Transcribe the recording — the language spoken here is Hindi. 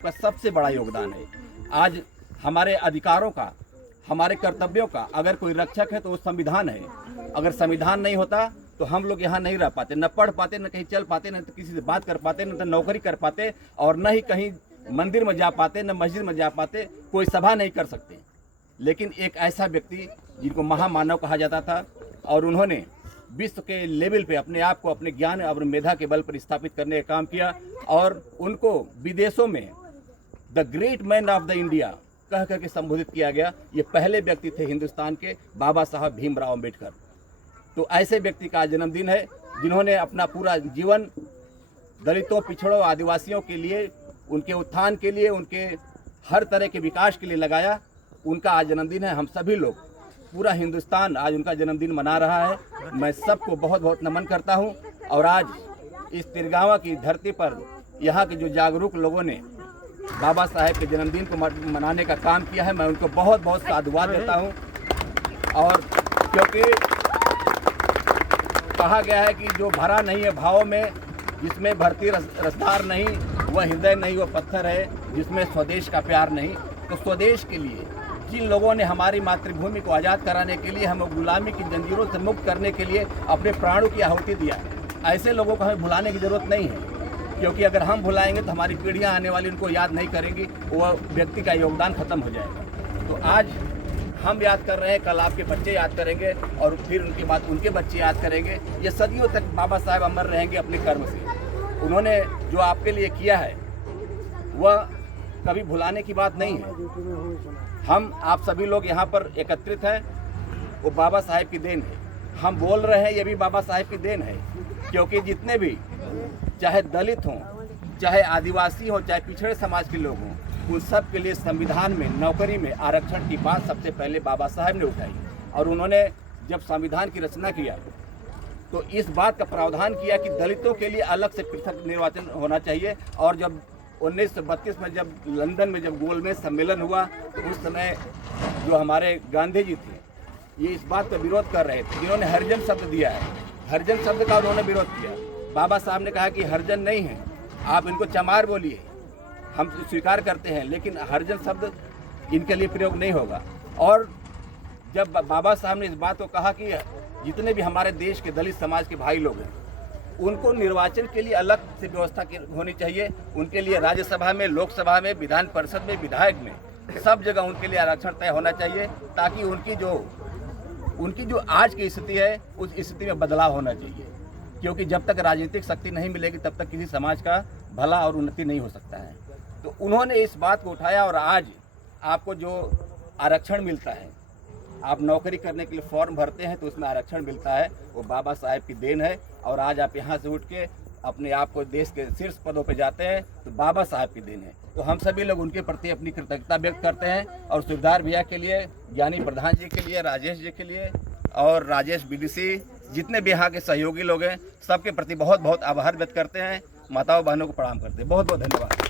का सबसे बड़ा योगदान है। आज हमारे अधिकारों का, हमारे कर्तव्यों का अगर कोई रक्षक है तो वो संविधान है। अगर संविधान नहीं होता तो हम लोग यहाँ नहीं रह पाते, न पढ़ पाते, न कहीं चल पाते, न तो किसी से बात कर पाते, न तो नौकरी कर पाते, और न ही कहीं मंदिर में जा पाते, न मस्जिद में जा पाते, कोई सभा नहीं कर सकते। लेकिन एक ऐसा व्यक्ति जिनको महामानव कहा जाता था, और उन्होंने विश्व के लेवल पे अपने आप को अपने ज्ञान और मेधा के बल पर स्थापित करने का काम किया, और उनको विदेशों में the great man of the India कह करके संबोधित किया गया। ये पहले व्यक्ति थे हिंदुस्तान के, बाबा साहब भीमराव अम्बेडकर। तो ऐसे व्यक्ति का जन्मदिन है जिन्होंने अपना पूरा जीवन दलितों, पिछड़ों, आदिवासियों के लिए, उनके उत्थान के लिए, उनके हर तरह के विकास के लिए लगाया। उनका आज जन्मदिन है। हम सभी लोग, पूरा हिंदुस्तान आज उनका जन्मदिन मना रहा है। मैं सबको बहुत बहुत नमन करता हूं। और आज इस तिरगावा की धरती पर यहाँ के जो जागरूक लोगों ने बाबा साहेब के जन्मदिन को मनाने का काम किया है, मैं उनको बहुत बहुत साधुवाद देता हूँ। और क्योंकि कहा गया है कि जो भरा नहीं है भावों में, जिसमें भरती रसदार नहीं, वह हृदय नहीं, वह पत्थर है, जिसमें स्वदेश का प्यार नहीं। तो स्वदेश के लिए जिन लोगों ने हमारी मातृभूमि को आज़ाद कराने के लिए, हमें गुलामी की जंजीरों से मुक्त करने के लिए अपने प्राणों की आहुति दिया है, ऐसे लोगों को हमें भुलाने की ज़रूरत नहीं है। क्योंकि अगर हम भुलाएंगे तो हमारी पीढ़ियां आने वाली उनको याद नहीं करेंगी, वो व्यक्ति का योगदान खत्म हो जाएगा। तो आज हम याद कर रहे हैं, कल आपके बच्चे याद करेंगे, और फिर उनके बाद उनके बच्चे याद करेंगे। ये सदियों तक बाबा साहेब अमर रहेंगे अपने कर्म से। उन्होंने जो आपके लिए किया है वह कभी भुलाने की बात नहीं है। हम आप सभी लोग यहाँ पर एकत्रित हैं, वो बाबा साहेब की देन है। हम बोल रहे हैं, ये भी बाबा साहेब की देन है। क्योंकि जितने भी, चाहे दलित हों, चाहे आदिवासी हों, चाहे पिछड़े समाज के लोग हों, उन सब के लिए संविधान में, नौकरी में आरक्षण की बात सबसे पहले बाबा साहेब ने उठाई। और उन्होंने जब संविधान की रचना किया तो इस बात का प्रावधान किया कि दलितों के लिए अलग से पृथक निर्वाचन होना चाहिए। और जब 1932 में जब लंदन में जब गोलमेज सम्मेलन हुआ तो उस समय जो हमारे गांधी जी थे, ये इस बात का विरोध कर रहे थे, जिन्होंने हरिजन शब्द दिया है, हरिजन शब्द का उन्होंने विरोध किया। बाबा साहब ने कहा कि हरिजन नहीं है, आप इनको चमार बोलिए, हम स्वीकार करते हैं, लेकिन हरिजन शब्द इनके लिए प्रयोग नहीं होगा। और जब बाबा साहब ने इस बात को कहा कि जितने भी हमारे देश के दलित समाज के भाई लोग हैं, उनको निर्वाचन के लिए अलग से व्यवस्था होनी चाहिए। उनके लिए राज्यसभा में, लोकसभा में, विधान परिषद में, विधायक में, सब जगह उनके लिए आरक्षण तय होना चाहिए, ताकि उनकी जो आज की स्थिति है उस स्थिति में बदलाव होना चाहिए। क्योंकि जब तक राजनीतिक शक्ति नहीं मिलेगी तब तक किसी समाज का भला और उन्नति नहीं हो सकता है। तो उन्होंने इस बात को उठाया, और आज आपको जो आरक्षण मिलता है, आप नौकरी करने के लिए फॉर्म भरते हैं तो उसमें आरक्षण मिलता है, वो बाबा साहेब की देन है। और आज आप यहाँ से उठ के अपने आप को देश के शीर्ष पदों पर जाते हैं तो बाबा साहब की देन है। तो हम सभी लोग उनके प्रति अपनी कृतज्ञता व्यक्त करते हैं। और सुखदार भैया के लिए, ज्ञानी प्रधान जी के लिए, राजेश जी के लिए, और राजेश बीडीसी, जितने भी यहाँ के सहयोगी लोग हैं, सबके प्रति बहुत बहुत आभार व्यक्त करते हैं। माताओं बहनों को प्रणाम करते हैं। बहुत बहुत धन्यवाद।